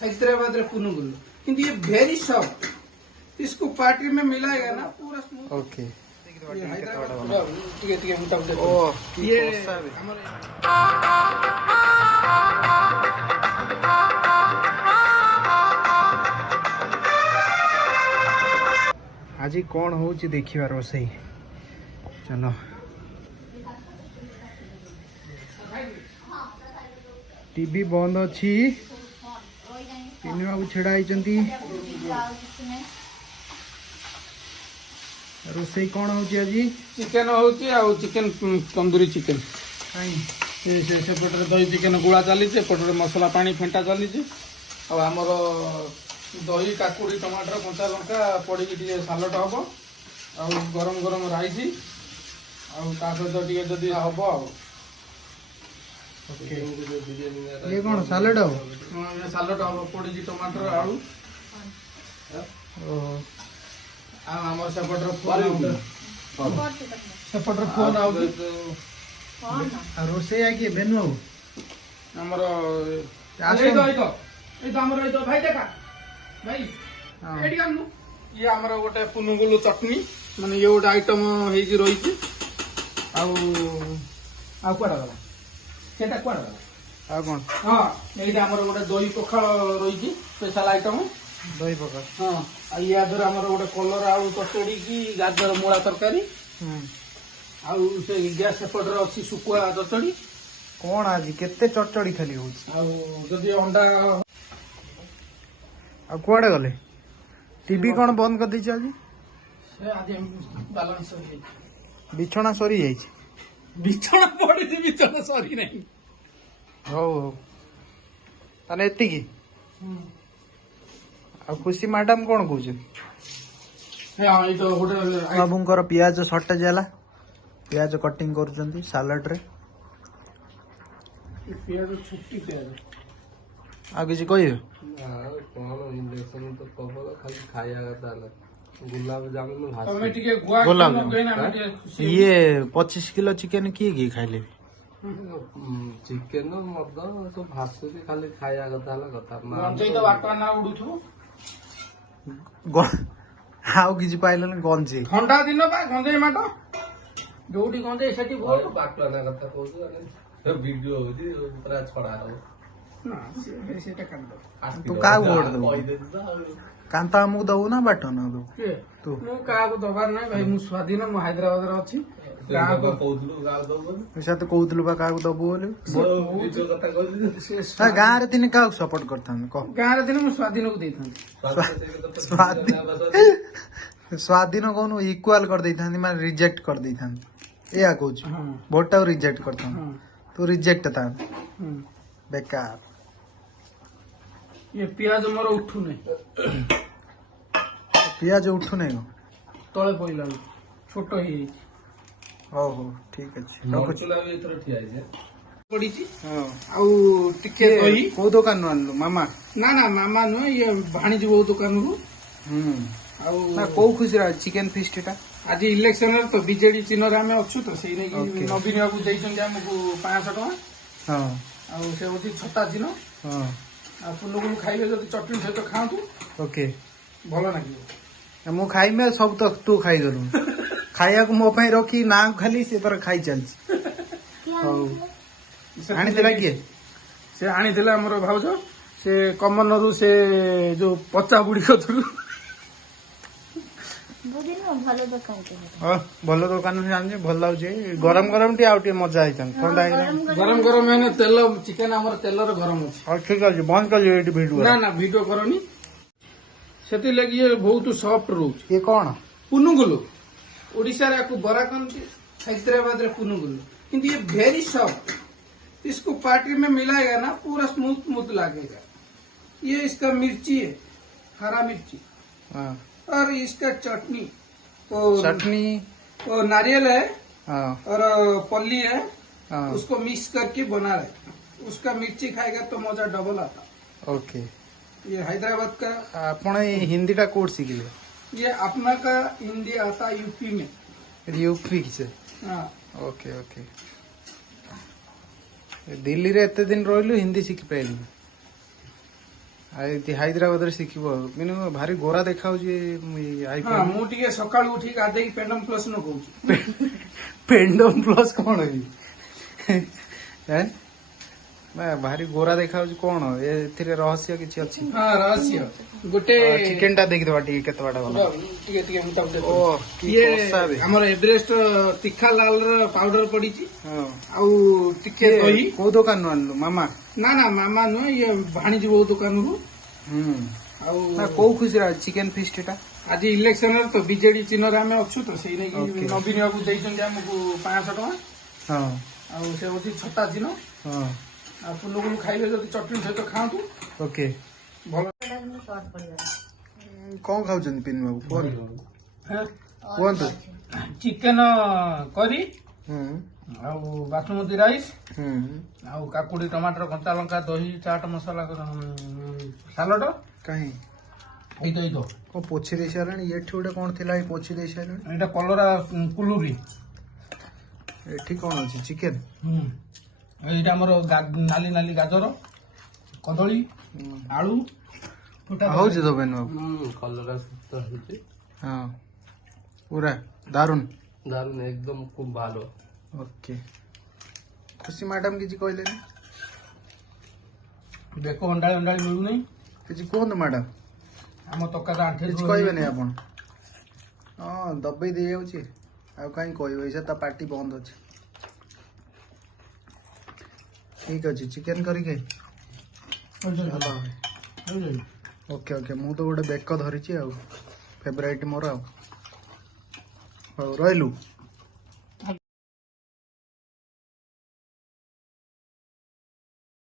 हैदराबाद रे पुनुगुल किंतु ये वेरी सॉफ्ट, इसको पार्टी में मिलाएगा ना पूरा स्मूथ। ओके ये हैदराबाद पूरा टिके टिके मुटा मुटा ओ ये आज कौन हो देखिबार रोसई चलो टीवी बंद अच्छी तीन बाबू छेड़ा रोसई कौन हो चिकेन हो चिकेन तंदूरी चिकेन सेपटे दही चिकेन गुड़ा चली एपटे मसला पानी फेंटा चली आमर दही काकुड़ी टमाटर कंचा लंका पड़ी सालट हम आ गरम गरम राइस सहित टी हम ये कौन सालड हो सालट हम पड़ी टमाटर आलू आमर सेपटर फोन रोसई आगे बेनु आमर भाई देखा भाई ये आमर गोटे पुनुगुलु चटनी माने ये गोटे आइटम हो रही आड़ा गला सेटा कुआड़ा गला कौन हाँ ये आमर गोटे दही पखाल रही स्पेशल आइटम दही पका हाँ या द्वारा आमर गोटे कलर आलू चचड़ी की गाजर मूला तरकारी आउ से गैस सेपटर अच्छी सुकुआ चचड़ी कौन आज केते चचड़ी खाली हो जदि अंडा कुआड़े गले टीवी कौन बंद कर दीजिए आज बालांस बिछना सरी जाइए बिछना पड़ी बिछना सरी नहीं हो ताने एति की आ खुशी मैडम कौन कह बाबूंकर पियाज सर्टेज है पियाज कटिंग कर सालाड रे पियाज छुट्टी पियाज आ किसी कहे ये 25 किलो चिकेन किए खाइले चिकेन मद सब भासुरी खाली खाया कथा आउ किसी पाइल गंजे ठंडा दिन गंजे माट जो गंजे से बाटना कथा कह वीडियो पूरा छड़ा तू क्या वोट दो कांता आमको दबू ना बाट न दो तू क्या दबार ना भाई मु स्वाधीन मु हैदराबाद अच्छी तो कहूलु बा क्या दबू गाँव रे दिन क्या सपोर्ट करता गाँव दिन मु स्वाधीन को स्वाधीन कौन इक्वाल कर माने रिजेक्ट कर या कहूँ भोट टाक रिजेक्ट करता तू रिजेक्ट था बेकार ये पियाज मोर उठू नहीं पियाज उठू नहीं तले पड़ा छोट हो ठीक अच्छे कौ दुकान आनलु मामा ना मामा नुह ये भाणीजी बो दुकान को कौ खुशी चिकेन फिस्ट आज इलेक्शन तो बीजेडी चिन्ह आम अच्छु तो से नवीन बाबू देते आमको 500 टका से हूँ छता चिन्ह पुनगुल खाइबे जब चटनी सहित खातु ओके भल लगे मु खाइमे सब तो तू खाईदेलु खाया को मो पाई रखी ना खाली से तर खाई चलछि आनी देला किए से आनी देला हमर भाउज से कमन रु से जो पचा बुड़ी कथु भल दुकान जाने भल लागे गरम गरम टी आउ मजा आई ठंडा गरम गरम है तेल चिकेन आमर तेल गरम अच्छे ठीक है बंद कर वीडियो ना वीडियो करनी से लगी ये बहुत सॉफ्ट रोच ये कौन पुनुगुलु ओडिशा रे को बरा कहते हैदराबाद रे पुनुगुलु किंतु ये वेरी सॉफ्ट, इसको पार्टी में मिलाएगा ना पूरा स्मूथ स्मूथ लगेगा। ये इसका मिर्ची है, हरा मिर्ची और इसका चटनी वो नारियल है और पल्ली है, उसको मिक्स करके बना रहे। उसका मिर्ची खाएगा तो मजा डबल आता। ओके, ये हैदराबाद का। ଆପଣ हिंदी टा कोड सीखिले? ये अपना का हिंदी आता यूपी में। यूपी से? हाँ। Okay okay. दिल्ली रे एते दिन रहिलु हिंदी सीखि पाइलु? ହାଇଦ୍ରାବାଦ ରେ ଶିଖିବ କିନ୍ତୁ ଭାରି ଗୋରା ଦେଖାଉଛି ହଁ ମୁଁ ଟିକେ ସକାଳୁ ଉଠି ଗାଧେଇକି ପେଣ୍ଡମ ପ୍ଲସ ନ କହୁଛି ପେଣ୍ଡମ ପ୍ଲସ୍ କଣ କି ଭାରି ଗୋରା ଦେଖାଉଛି କଣ ଏଥିରେ ରହସ୍ୟ କିଛି ଅଛି? ହଁ ରହସ୍ୟ ଗୋଟେ ଚିକେନ ଟା ଦେଖିଦବା ଟିକେ କେତେ ବାଟ ଗଲା। ଟିକେ ଟିକେ ମୁଁ ତାକୁ ଓ ଦେଖୁଛି। କି ଇଏ କଷା ବେ। ଆମର ଏଭରେଷ୍ଟ ତିଖା ଲାଲ ର ପାଉଡର ପଡିଛି ହଁ। ଆଉ ଟିକେ ଦହି। କୋଉ ଦୋକାନରୁ ଆଣିଲୁ ମାମା? ନା ନା ମାମା ନୁହେଁ ଇଏ ଭାଣିଜି ବୋଉ ଦୋକାନରୁ। ହୁଁ ଆଉ ନା କୋଉ ଖୁସିରେ ଚିକେନ ଫିଷ୍ଟ ଟା ଆଜି ଇଲେକ୍ସନରେ ତ ବିଜେଡି ଚିହ୍ନରେ ଆମେ ଅଛୁ ତ ସେଇ ନେଇକି Okay. ନବୀନ ବାବୁ ଦେଇଛନ୍ତି ଆମକୁ 500 ଟଙ୍କା ହଁ ଆଉ ସେ ହଉଛି ଛତା ଦିନ ହଁ ଆଉ ପୁଲୁଗୁଲୁ ଖାଇବେ ଯଦି ଚଟଣି ସହିତ ଖାଆନ୍ତୁ ଓକେ। ଭଲ। କଣ ଖାଉଛନ୍ତି ପିନ୍ ବାବୁ କୁହନ୍ତୁ କୁହନ୍ତୁ। ଚିକେନ କରି ହୁଁ ଆଉ ବାସୁମତୀ ରାଇସ୍ ହୁଁ ଆଉ କାକୁଡି ଟମାଟର କଞ୍ଚା ଲଙ୍କା ଦହି ଚାଟ ମସଲା ସାଲଡ କାହିଁ ଏଇ ଦହି ତ କଣ ପୋଛି ଦେଇ ସାରିଲାଣି ଏଠି ଗୋଟେ କଣ ଥିଲା ଏଇ ପୋଛି ଦେଇ ସାରିଲାଣି ଏଇଟା କଲରା କୁଲୁରି ଏଠି କଣ ଅଛି ଚିକେନ? ଏଇଟା ଆମର ନାଲି ନାଲି ଗାଜର କଦଳୀ ଆଳୁ ଫୁଟା ହଉଛି ତ ପିନ୍ ବାବୁ? କଲରା ସୁସ୍ଥ ହେଉଛି ହଁ ପୁରା ଦାରୁଣ দারুণ একদম খুব ভালো ଓକେ। ଖୁସି ମ୍ୟାଡାମ କିଛି କହିଲେନି? ବେକ ଅଣ୍ଡାଳି ଅଣ୍ଡାଳି ମିଳୁନାହିଁ କିଛି କୁହନ୍ତୁ ମ୍ୟାଡାମ ଆମ ତକାତ ଆଣ୍ଠେ କିଛି କହିବେନି ଆପଣ? ହଁ ଦବେଇ ଦେଇଯାଉଛି ଆଉ କାହିଁ କହିବ ଏଇସା ତା ପାଟି ବନ୍ଦ ଅଛି। ଠିକ ଅଛି ଚିକେନ କରି ଖାଇ ଓକେ ଓକେ ମୁଁ ତ ଗୋଟେ ବେକ ଧରିଛି ଆଉ ଫେବରାଇଟ ମୋର ଆଉ ହଉ ରହିଲୁ।